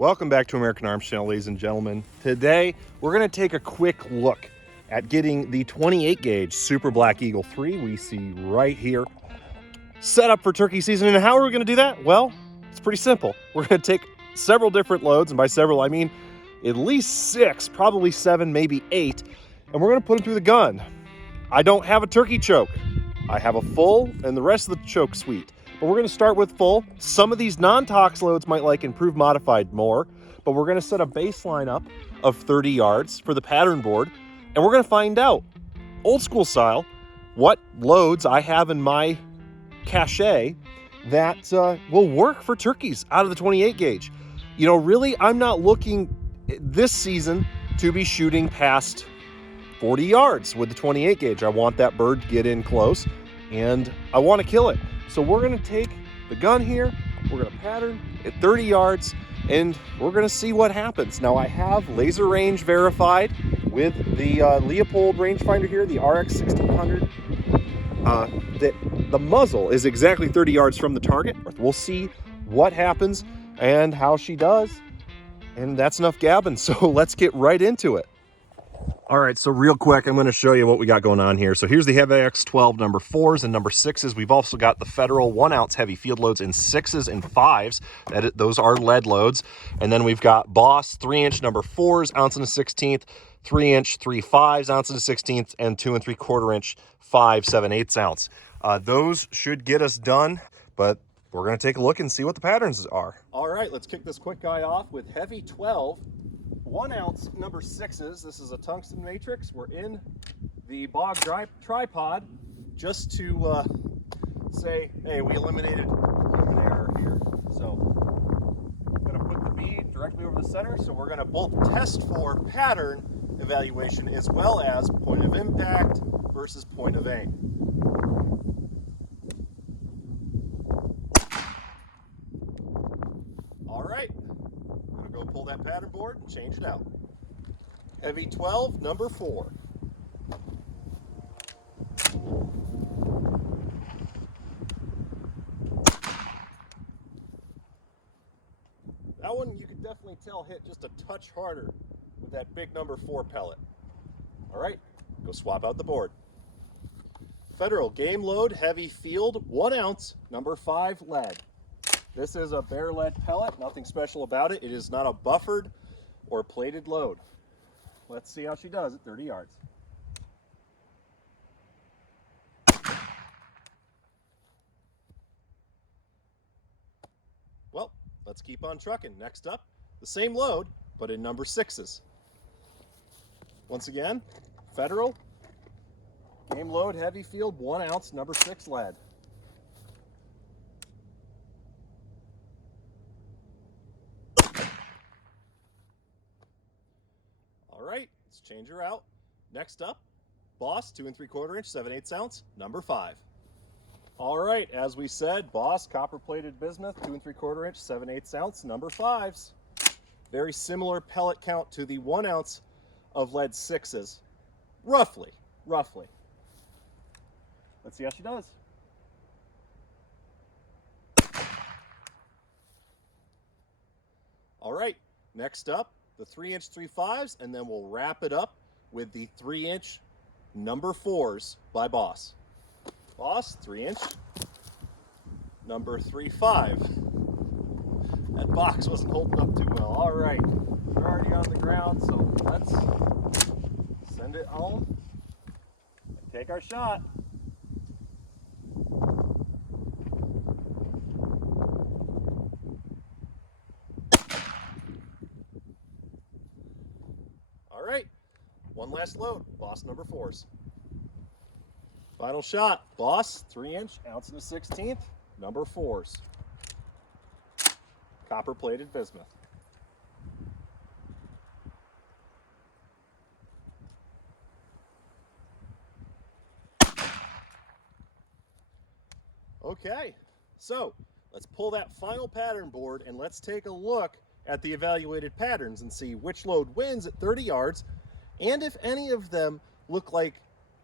Welcome back to American Arms Channel, ladies and gentlemen. Today, we're going to take a quick look at getting the 28 gauge Super Black Eagle 3 we see right here set up for turkey season. And how are we going to do that? Well, it's pretty simple. We're going to take several different loads, and by several, I mean at least 6, probably 7, maybe 8, and we're going to put them through the gun. I don't have a turkey choke. I have a full and the rest of the choke suite. But we're going to start with full. Some of these non-tox loads might like improved modified more, but we're going to set a baseline up of 30 yards for the pattern board, and we're going to find out, old school style, what loads I have in my cache that will work for turkeys out of the 28 gauge. You know, really, I'm not looking this season to be shooting past 40 yards with the 28 gauge. I want that bird to get in close, and I want to kill it. So we're going to take the gun here, we're going to pattern at 30 yards, and we're going to see what happens. Now, I have laser range verified with the Leopold rangefinder here, the RX 1600. That the muzzle is exactly 30 yards from the target. We'll see what happens and how she does. And that's enough gabbing, so let's get right into it. All right, so real quick, I'm going to show you what we got going on here. So here's the Hevi X12 number 4s and number 6s. We've also got the Federal 1-ounce heavy field loads in 6s and 5s. Those are lead loads. And then we've got Boss 3-inch number 4s, ounce and a 16th, 3-inch 3/5s, ounce and a 16th, and 2 3/4-inch 5 7/8 ounce. Those should get us done, but we're going to take a look and see what the patterns are. All right, let's kick this quick guy off with Hevi-12. 1-ounce number 6s. This is a tungsten matrix. We're in the bog tripod just to say, hey, we eliminated human error here. So I'm going to put the bead directly over the center. So we're going to both test for pattern evaluation as well as point of impact versus point of aim. All right. Go pull that pattern board and change it out. Hevi-12 number 4. That one you could definitely tell hit just a touch harder with that big number 4 pellet. All right, go swap out the board. Federal game load heavy field 1-ounce number 5 lead. This is a bare lead pellet, nothing special about it. It is not a buffered or plated load. Let's see how she does at 30 yards. Well, let's keep on trucking. Next up, the same load, but in number 6s. Once again, Federal game load heavy field 1-ounce number 6 lead. All right, let's change her out. Next up, Boss 2 3/4-inch 7/8 ounce number 5. All right, as we said, Boss copper plated bismuth 2 3/4-inch 7/8 ounce number 5s. Very similar pellet count to the 1-ounce of lead 6s, roughly. Let's see how she does. All right, next up, the 3-inch 3/5s, and then we'll wrap it up with the 3-inch number 4s by Boss. Boss 3-inch number 3/5. That box wasn't holding up too well. All right, we're already on the ground, so let's send it home and take our shot. All right, one last load, Boss number 4s. Final shot, Boss 3-inch, ounce and a 16th, number 4s. Copper plated bismuth. Okay, so let's pull that final pattern board and let's take a look at the evaluated patterns and see which load wins at 30 yards and if any of them look like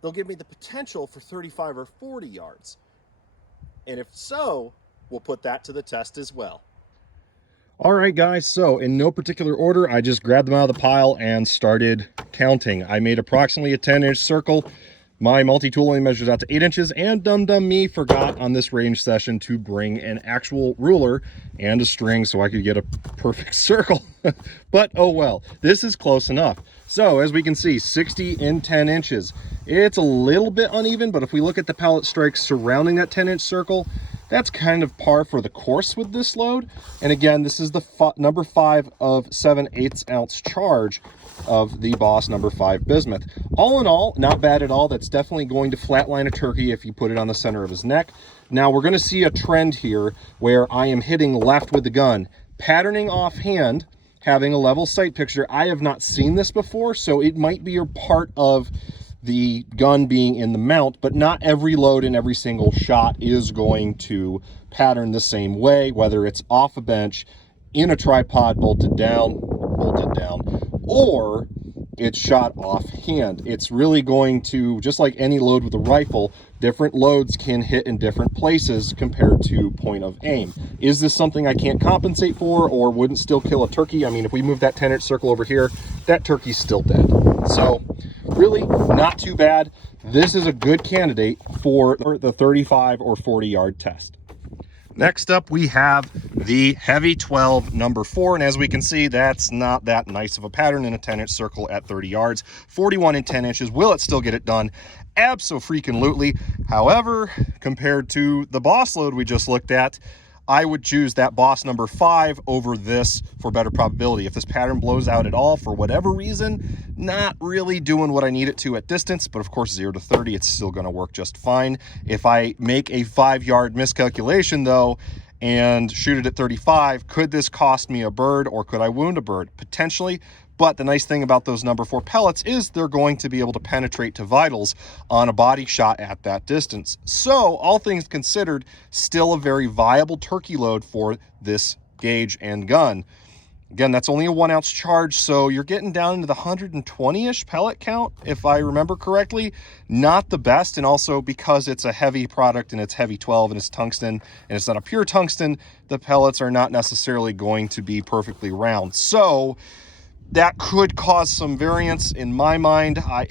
they'll give me the potential for 35 or 40 yards. And if so, we'll put that to the test as well. All right, guys, so in no particular order, I just grabbed them out of the pile and started counting. I made approximately a 10-inch circle. My multi-tool only measures out to 8 inches, and dumb me forgot on this range session to bring an actual ruler and a string so I could get a perfect circle. But oh well, this is close enough. So as we can see, 60 in 10 inches. It's a little bit uneven, but if we look at the pellet strikes surrounding that 10-inch circle, that's kind of par for the course with this load. And again, this is the number 5 of 7/8 ounce charge of the Boss number 5 bismuth. All in all, not bad at all. That's definitely going to flatline a turkey if you put it on the center of his neck. Now we're going to see a trend here where I am hitting left with the gun, patterning offhand, having a level sight picture. I have not seen this before, so it might be a part of the gun being in the mount, but not every load and every single shot is going to pattern the same way, whether it's off a bench, in a tripod, bolted down, or it's shot offhand. It's really going to, just like any load with a rifle, different loads can hit in different places compared to point of aim. Is this something I can't compensate for or wouldn't still kill a turkey? I mean, if we move that 10-inch circle over here, that turkey's still dead. So really not too bad. This is a good candidate for the 35 or 40 yard test. Next up, we have the Hevi-12 number 4, and as we can see, that's not that nice of a pattern in a 10-inch circle at 30 yards. 41 in 10 inches. Will it still get it done? Abso-freaking-lutely. However, compared to the Boss load we just looked at, I would choose that Boss number 5 over this for better probability. If this pattern blows out at all for whatever reason, not really doing what I need it to at distance, but of course 0 to 30, it's still going to work just fine. If I make a 5-yard miscalculation though and shoot it at 35, could this cost me a bird or could I wound a bird? Potentially. But the nice thing about those number 4 pellets is they're going to be able to penetrate to vitals on a body shot at that distance. So all things considered, still a very viable turkey load for this gauge and gun. Again, that's only a 1 ounce charge, so you're getting down into the 120-ish pellet count, if I remember correctly. Not the best, and also because it's a heavy product and it's Hevi-12 and it's tungsten, and it's not a pure tungsten, the pellets are not necessarily going to be perfectly round. So that could cause some variance in my mind. I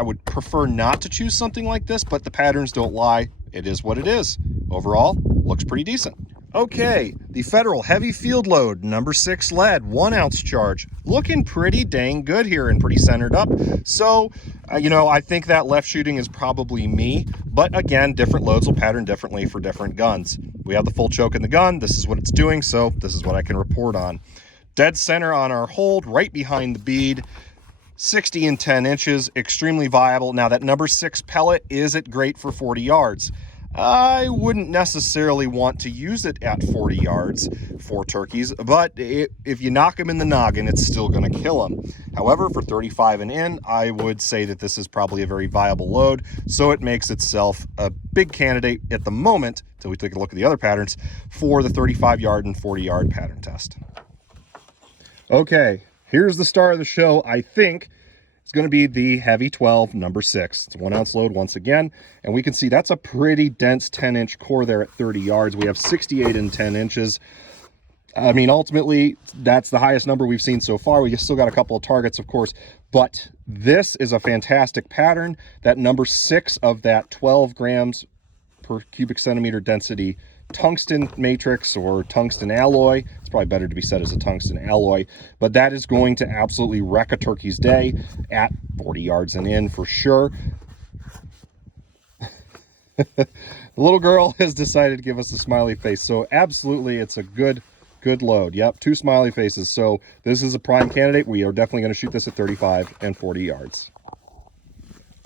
would prefer not to choose something like this, but the patterns don't lie. It is what it is. Overall, looks pretty decent. Okay, the Federal Heavy Field Load, number 6 lead, 1 ounce charge. Looking pretty dang good here and pretty centered up. So, you know, I think that left shooting is probably me. But again, different loads will pattern differently for different guns. We have the full choke in the gun. This is what it's doing, so this is what I can report on. Dead center on our hold, right behind the bead, 60 in 10 inches, extremely viable. Now that number 6 pellet, is it great for 40 yards? I wouldn't necessarily want to use it at 40 yards for turkeys, but if you knock them in the noggin, it's still going to kill them. However, for 35 and in, I would say that this is probably a very viable load, so it makes itself a big candidate at the moment, until we take a look at the other patterns, for the 35 yard and 40 yard pattern test. Okay, here's the star of the show, I think. It's going to be the Hevi-12 number 6. It's a 1 ounce load once again, and we can see that's a pretty dense 10-inch core there at 30 yards. We have 68 in 10 inches. I mean, ultimately, that's the highest number we've seen so far. We still got a couple of targets, of course, but this is a fantastic pattern. That number 6 of that 12 grams per cubic centimeter density tungsten matrix or tungsten alloy. It's probably better to be said as a tungsten alloy, but that is going to absolutely wreck a turkey's day at 40 yards and in for sure. The little girl has decided to give us a smiley face, so absolutely it's a good load. Yep, 2 smiley faces. So this is a prime candidate. We are definitely going to shoot this at 35 and 40 yards.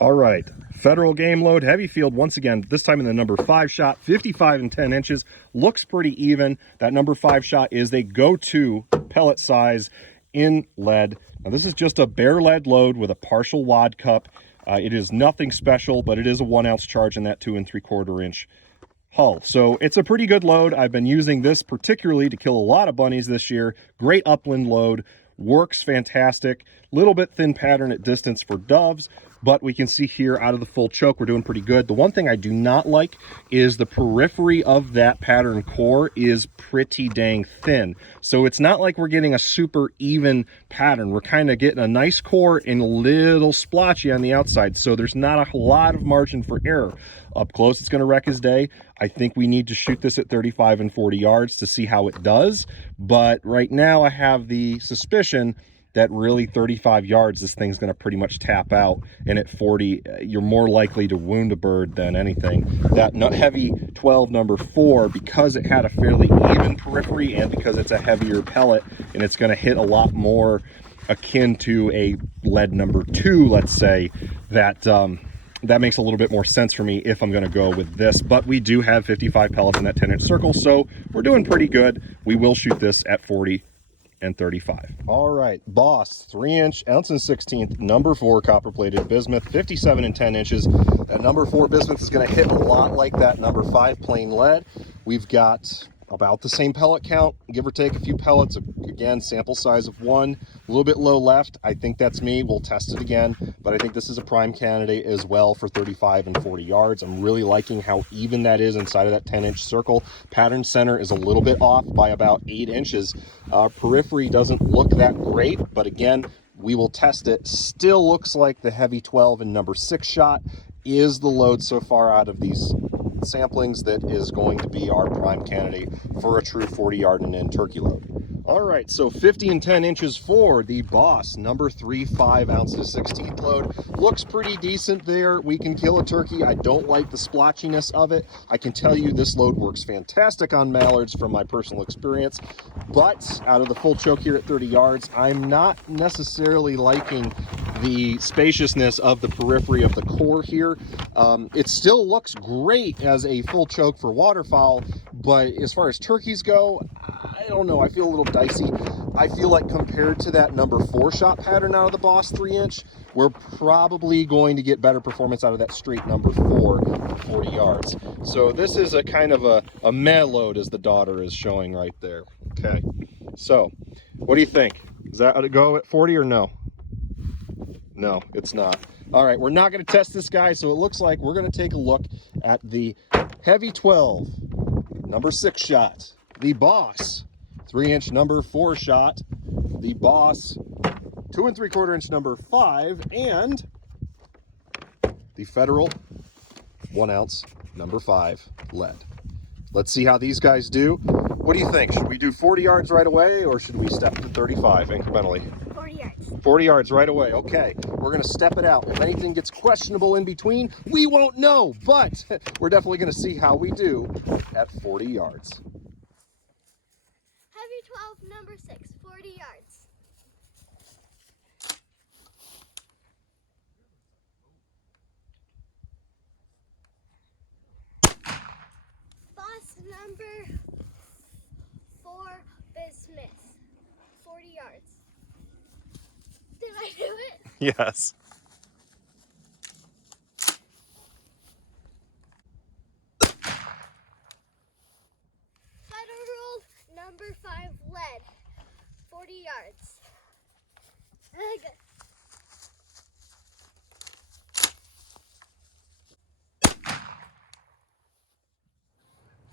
All right, Federal game load, heavy field once again, this time in the number 5 shot, 55 and 10 inches. Looks pretty even. That number 5 shot is a go-to pellet size in lead. Now this is just a bare lead load with a partial wad cup. It is nothing special, but it is a 1 ounce charge in that 2 3/4 inch hull. So it's a pretty good load. I've been using this particularly to kill a lot of bunnies this year. Great upland load, works fantastic. Little bit thin pattern at distance for doves, but we can see here out of the full choke, we're doing pretty good. The one thing I do not like is the periphery of that pattern core is pretty dang thin. So it's not like we're getting a super even pattern. We're kind of getting a nice core and a little splotchy on the outside. So there's not a lot of margin for error. Up close, it's going to wreck his day. I think we need to shoot this at 35 and 40 yards to see how it does. But right now I have the suspicion that really 35 yards, this thing's going to pretty much tap out. And at 40, you're more likely to wound a bird than anything. That Hevi-12 number 4, because it had a fairly even periphery and because it's a heavier pellet and it's going to hit a lot more akin to a lead number 2, let's say, that makes a little bit more sense for me if I'm going to go with this. But we do have 55 pellets in that 10-inch circle, so we're doing pretty good. We will shoot this at 40 and 35. All right, Boss 3-inch, ounce and 1/16, number 4 copper-plated bismuth, 57 and 10 inches. That number 4 bismuth is going to hit a lot like that number 5 plain lead. We've got about the same pellet count, give or take a few pellets. Again, sample size of 1, a little bit low left. I think that's me. We'll test it again, but I think this is a prime candidate as well for 35 and 40 yards. I'm really liking how even that is inside of that 10-inch circle. Pattern center is a little bit off by about 8 inches. Periphery doesn't look that great, but again, we will test it. Still looks like the Hevi-12 and number 6 shot is the load so far out of these samplings that is going to be our prime candidate for a true 40-yard and in turkey load. All right, so 50 and 10 inches for the Boss number 3 5 ounces 16th load. Looks pretty decent there. We can kill a turkey. I don't like the splotchiness of it. I can tell you this load works fantastic on mallards from my personal experience, but out of the full choke here at 30 yards, I'm not necessarily liking the spaciousness of the periphery of the core here. It still looks great as a full choke for waterfowl, but as far as turkeys go, I don't know. I feel a little dicey. I feel like compared to that number 4 shot pattern out of the Boss 3-inch, we're probably going to get better performance out of that straight number 4 for 40 yards. So this is a kind of a meh load, as the daughter is showing right there. Okay, so what do you think? Is that a go at 40 or no? No, it's not. All right, we're not going to test this guy, so it looks like we're going to take a look at the Hevi-12 number 6 shot, the Boss 3-inch number 4 shot, the Boss 2 3/4 inch number 5, and the Federal 1 ounce number 5 lead. Let's see how these guys do. What do you think? Should we do 40 yards right away, or should we step to 35 incrementally? 40 yards. 40 yards right away. Okay, we're going to step it out. If anything gets questionable in between, we won't know, but we're definitely going to see how we do at 40 yards. Hevi-12 number 6, 40 yards. Boss number 4 bismuth, 40 yards. Did I do it? Yes. Federal number 5 lead, 40 yards. Good.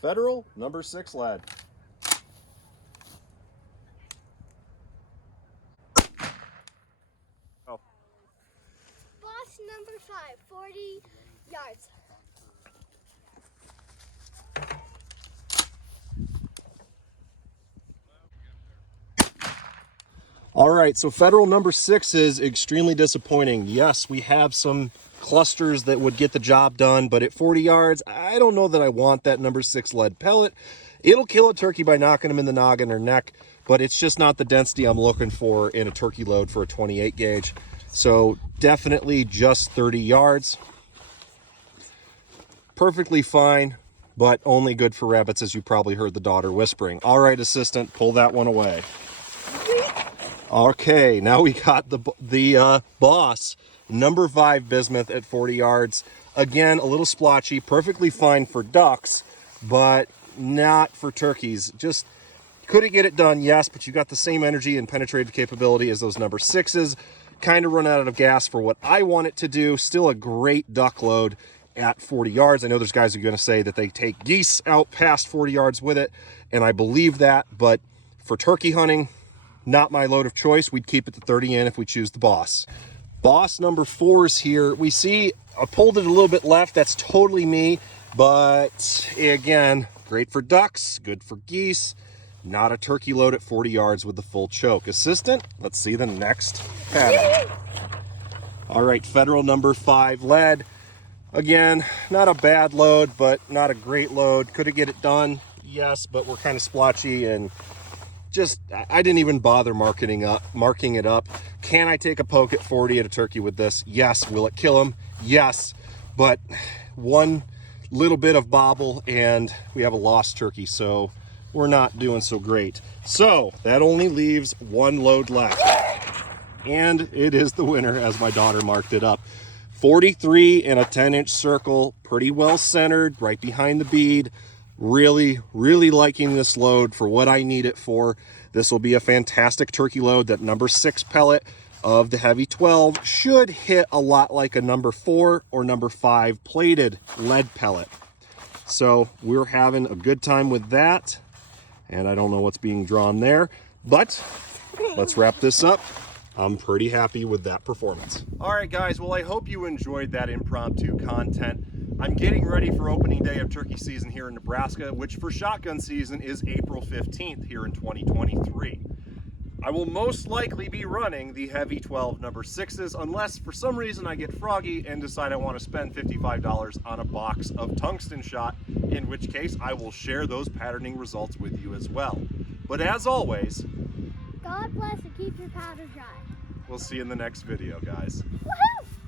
Federal number 6 lead. Oh. Boss number 5, 40 yards. All right, so Federal number 6 is extremely disappointing. Yes, we have some clusters that would get the job done, but at 40 yards, I don't know that I want that number 6 lead pellet. It'll kill a turkey by knocking him in the noggin or neck, but it's just not the density I'm looking for in a turkey load for a 28 gauge. So definitely just 30 yards. Perfectly fine, but only good for rabbits, as you probably heard the daughter whispering. All right, assistant, pull that one away. Okay, now we got the Boss number 5 bismuth at 40 yards. Again, a little splotchy, perfectly fine for ducks, but not for turkeys. Just could it get it done? Yes, but you got the same energy and penetrative capability as those number 6s. kind of run out of gas for what I want it to do. Still a great duck load at 40 yards. I know there's guys who are going to say that they take geese out past 40 yards with it, and I believe that, but for turkey hunting, not my load of choice. We'd keep it to 30 in if we choose the Boss. Boss number 4 is here. We see I pulled it a little bit left. That's totally me, but again, great for ducks, good for geese. Not a turkey load at 40 yards with the full choke. Assistant, let's see the next pattern. All right, Federal number 5 lead. Again, not a bad load, but not a great load. Could it get it done? Yes, but we're kind of splotchy and just, I didn't even bother marking it up. Can I take a poke at 40 at a turkey with this? Yes. Will it kill him? Yes. But one little bit of bobble and we have a lost turkey, so we're not doing so great. So that only leaves 1 load left. And it is the winner, as my daughter marked it up. 43 in a 10-inch circle, pretty well centered, right behind the bead. Really, really liking this load for what I need it for. This will be a fantastic turkey load. That number 6 pellet of the Hevi-12 should hit a lot like a number 4 or number 5 plated lead pellet. So we're having a good time with that. And I don't know what's being drawn there, but let's wrap this up. I'm pretty happy with that performance. All right, guys. Well, I hope you enjoyed that impromptu content. I'm getting ready for opening day of turkey season here in Nebraska, which for shotgun season is April 15th here in 2023. I will most likely be running the Hevi-12 number 6s unless for some reason I get froggy and decide I want to spend $55 on a box of Tungsten shot, in which case I will share those patterning results with you as well. But as always, God bless and keep your powder dry. we'll see you in the next video, guys. Woohoo!